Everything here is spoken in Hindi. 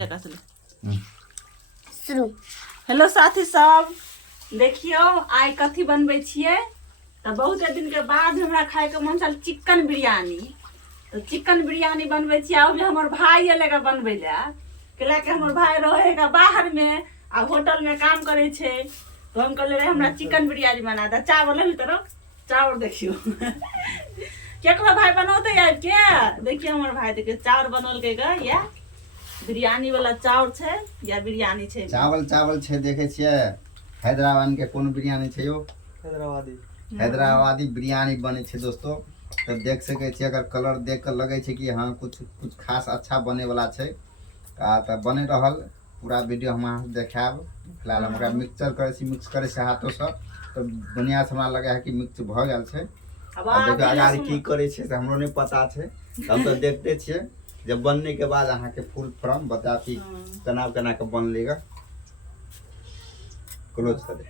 शुरू। हेलो साथी सब, देखियो आई कथी बनबै छियै। तो बहुत दिन के बाद हमरा खाए के मन छल चिकन बिरयानी। तो चिकन बिरयानी बनबै छियै। अब हमर भाई एलेगा बनबै ला, कैला कि हमर भाई रहेगा बाहर में आ होटल में काम करे छे। तो हम कहले रहे हमरा चिकन बिरयानी बना दे। चावल है तरफ चावल देखियो केकरो भाई बनौते यार के देखियो हमर भाई देखियो चावल बनल के ग या बिरयानी वाला चावल छे या बिरयानी छे। चावल छे देखे छिए हैदराबाद के कौन बिरयानी छे यो हैदराबादी बिरयानी बने छे दोस्तों। तो देख सके छी अगर कलर देख कर लगे छे कि हाँ कुछ खास अच्छा बने वाला छे। तो बने रहल पूरा वीडियो हम अहाँ देखाब। फिलहाल हमरा मिक्सचर मिक्स करे से हाथों से तो बढ़िया से हमरा लगे है कि मिक्स भ गेल छे। अब देखो आगे की करे छे हमरो नहीं पता छे। हम तो देखते छिए जब बनने के बाद अहाँ के फुल फॉर्म बताती केना केना के बनलेगा। क्लोज कर दे।